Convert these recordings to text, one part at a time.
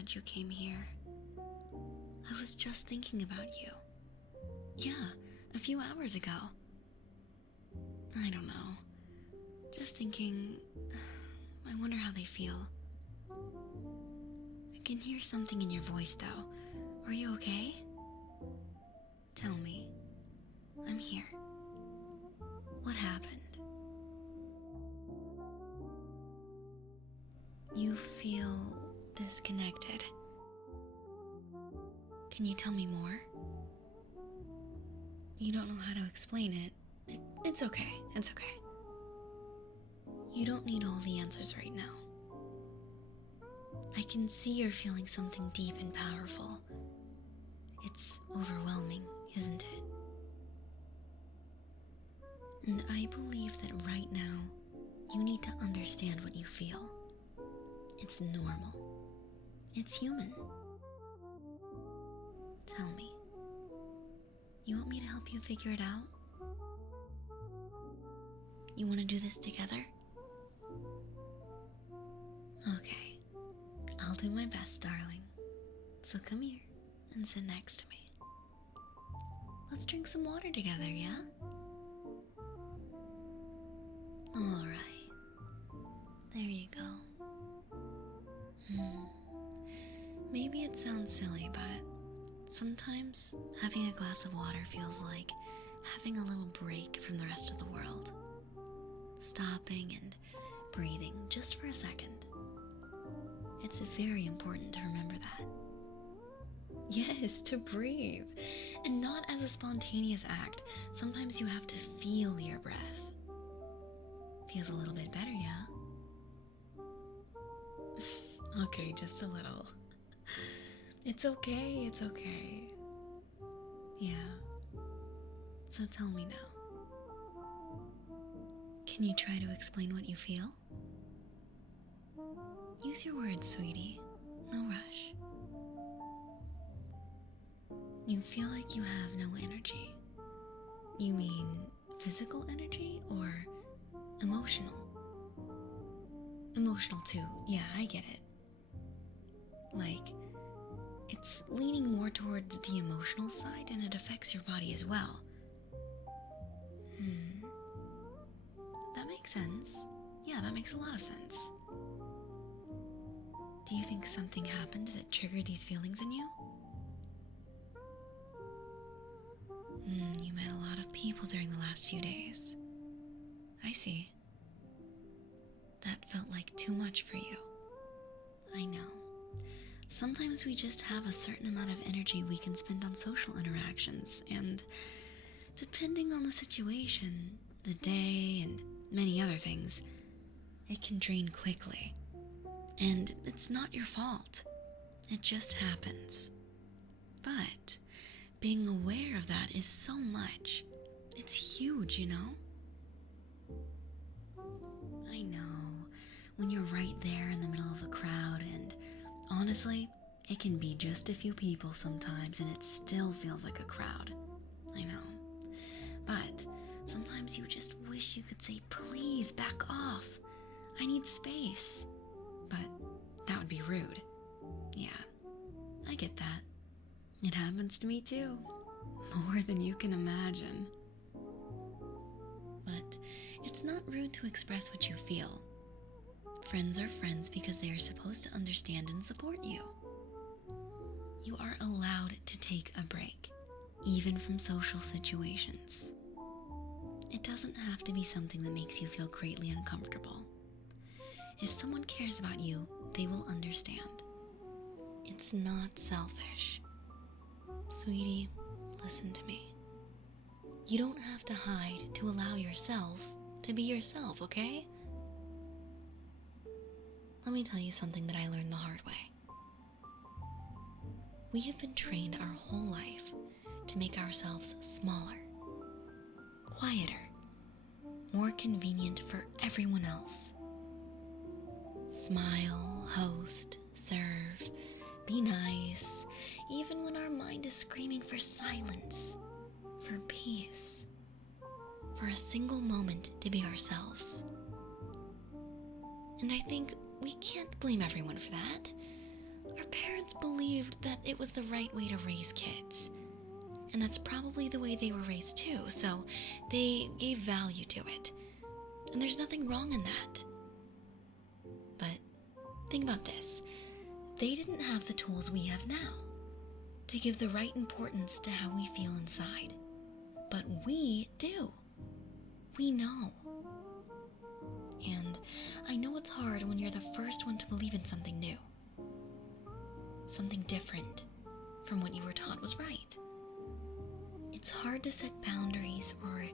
glad you came here. I was just thinking about you. Yeah, a few hours ago. I don't know. Just thinking, I wonder how they feel. I can hear something in your voice though. Are you okay? Tell me. I'm here. What happened? You feel disconnected. Can you tell me more? You don't know how to explain it. It's okay. It's okay. You don't need all the answers right now. I can see you're feeling something deep and powerful. It's overwhelming, isn't it? And I believe that right now, you need to understand what you feel. It's normal. It's human. Tell me, you want me to help you figure it out? You want to do this together? Okay, I'll do my best, darling. So come here and sit next to me. Let's drink some water together, yeah? All right. There you go. Maybe it sounds silly, but sometimes having a glass of water feels like having a little break from the rest of the world. Stopping and breathing just for a second. It's very important to remember that. Yes, to breathe. And not as a spontaneous act. Sometimes you have to feel your breath. Feels a little bit better, yeah? Okay, just a little. It's okay, it's okay. Yeah. So tell me now. Can you try to explain what you feel? Use your words, sweetie. No rush. You feel like you have no energy. You mean physical energy or emotional? Emotional too. Yeah, I get it. Like, it's leaning more towards the emotional side and it affects your body as well. That makes sense. Yeah, that makes a lot of sense. Do you think something happened that triggered these feelings in you? You met a lot of people during the last few days. I see. That felt like too much for you. I know. Sometimes we just have a certain amount of energy we can spend on social interactions, and depending on the situation, the day, and many other things, it can drain quickly. And it's not your fault. It just happens. But being aware of that is so much. It's huge, you know? I know. When you're right there in the middle of a crowd, and honestly, it can be just a few people sometimes and it still feels like a crowd. I know. But sometimes you just wish you could say, please back off. I need space. But that would be rude. Yeah, I get that. It happens to me too. More than you can imagine. But it's not rude to express what you feel. Friends are friends because they are supposed to understand and support you. You are allowed to take a break, even from social situations. It doesn't have to be something that makes you feel greatly uncomfortable. If someone cares about you, they will understand. It's not selfish. Sweetie, listen to me. You don't have to hide to allow yourself to be yourself, okay? Let me tell you something that I learned the hard way. We have been trained our whole life to make ourselves smaller, quieter, more convenient for everyone else. Smile, host, serve, be nice, even when our mind is screaming for silence, for peace, for a single moment to be ourselves. And I think we can't blame everyone for that. Our parents believed that it was the right way to raise kids. And that's probably the way they were raised too, so they gave value to it. And there's nothing wrong in that. But think about this. They didn't have the tools we have now to give the right importance to how we feel inside. But we do. We know. And I know it's hard when you're the first one to believe in something new. Something different from what you were taught was right. It's hard to set boundaries or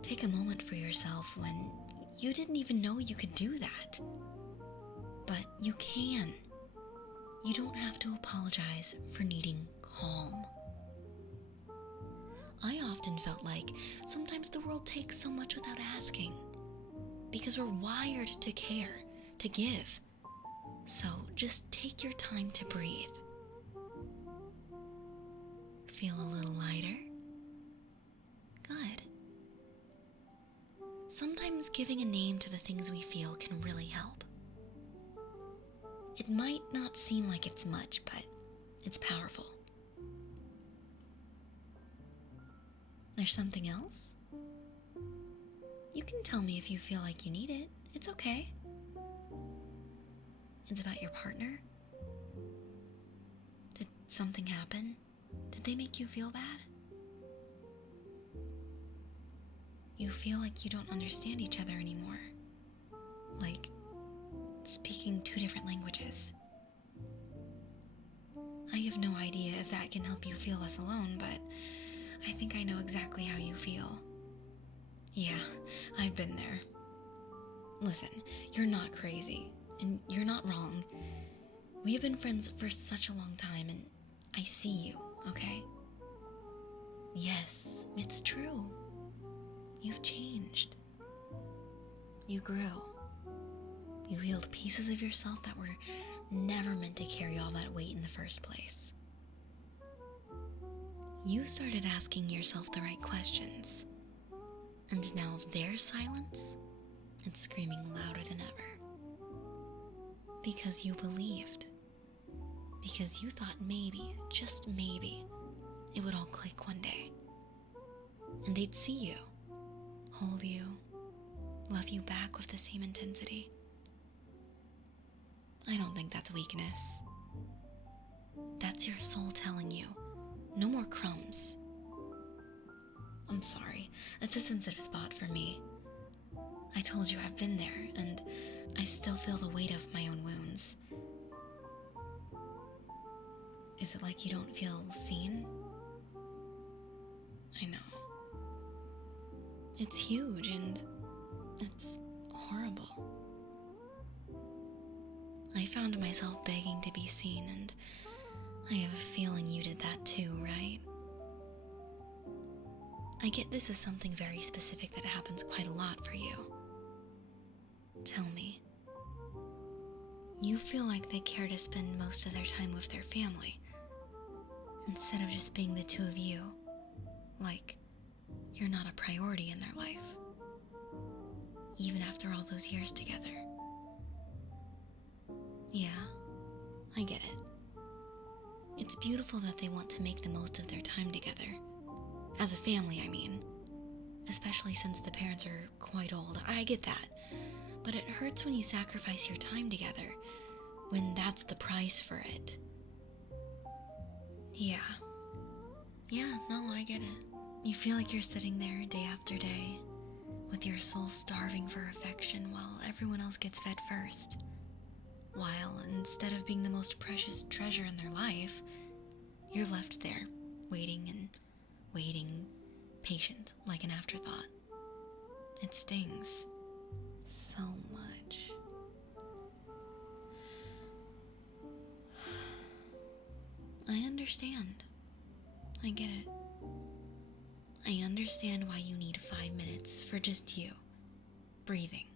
take a moment for yourself when you didn't even know you could do that. But you can. You don't have to apologize for needing calm. I often felt like sometimes the world takes so much without asking, because we're wired to care, to give. So just take your time to breathe. Feel a little lighter? Good. Sometimes giving a name to the things we feel can really help. It might not seem like it's much, but it's powerful. There's something else? You can tell me if you feel like you need it. It's okay. It's about your partner? Did something happen? Did they make you feel bad? You feel like you don't understand each other anymore. Like speaking two different languages. I have no idea if that can help you feel less alone, but I think I know exactly how you feel. Yeah, I've been there. Listen, you're not crazy, and you're not wrong. We have been friends for such a long time, and I see you, okay? Yes, it's true. You've changed. You grew. You healed pieces of yourself that were never meant to carry all that weight in the first place. You started asking yourself the right questions. And now their silence is screaming louder than ever. Because you believed. Because you thought maybe, just maybe, it would all click one day. And they'd see you, hold you, love you back with the same intensity. I don't think that's weakness. That's your soul telling you, no more crumbs. I'm sorry, it's a sensitive spot for me. I told you I've been there, and I still feel the weight of my own wounds. Is it like you don't feel seen? I know. It's huge, and it's horrible. I found myself begging to be seen, and I have a feeling you did that too, right? I get this is something very specific that happens quite a lot for you. Tell me. You feel like they care to spend most of their time with their family, instead of just being the two of you, like you're not a priority in their life, even after all those years together. Yeah, I get it. It's beautiful that they want to make the most of their time together. As a family, I mean. Especially since the parents are quite old. I get that. But it hurts when you sacrifice your time together, when that's the price for it. Yeah. Yeah, no, I get it. You feel like you're sitting there day after day, with your soul starving for affection while everyone else gets fed first. While, instead of being the most precious treasure in their life, you're left there, waiting and waiting, patient, like an afterthought. It stings so much. I understand. I get it. I understand why you need 5 minutes for just you, breathing,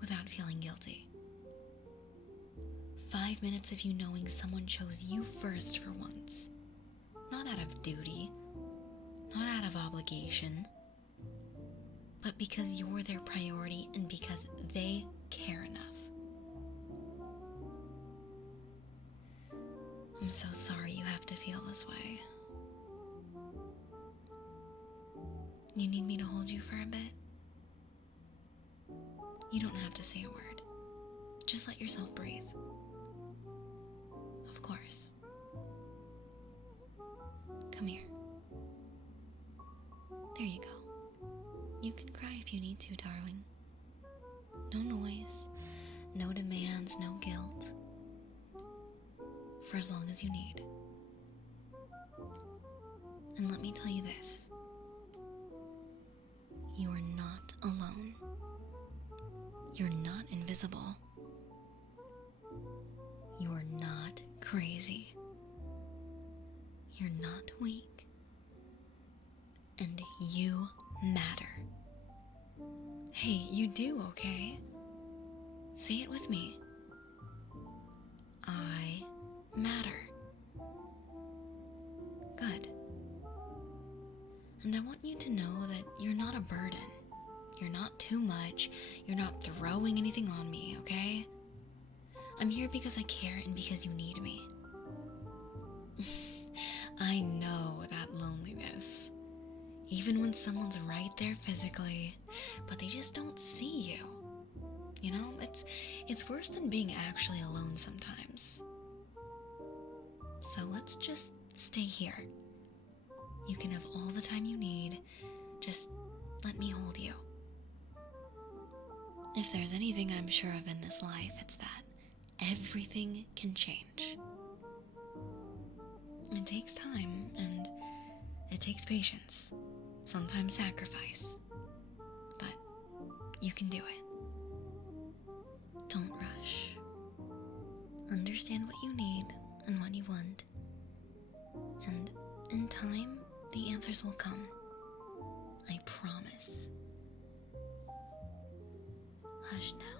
without feeling guilty. 5 minutes of you knowing someone chose you first for once. Not out of duty, not out of obligation, but because you're their priority and because they care enough. I'm so sorry you have to feel this way. You need me to hold you for a bit? You don't have to say a word. Just let yourself breathe. Of course. Come here. There you go. You can cry if you need to, darling. No noise, no demands, no guilt. For as long as you need. And let me tell you this. You are not alone. You're not invisible. You are not crazy. You're not weak. And you matter. Hey, you do, okay? Say it with me. I matter. Good. And I want you to know that you're not a burden. You're not too much. You're not throwing anything on me, okay? I'm here because I care and because you need me. I know that loneliness. Even when someone's right there physically, but they just don't see you. You know, it's worse than being actually alone sometimes. So let's just stay here. You can have all the time you need. Just let me hold you. If there's anything I'm sure of in this life, it's that everything can change. It takes time, and it takes patience, sometimes sacrifice, but you can do it. Don't rush. Understand what you need and what you want, and in time, the answers will come. I promise. Hush now.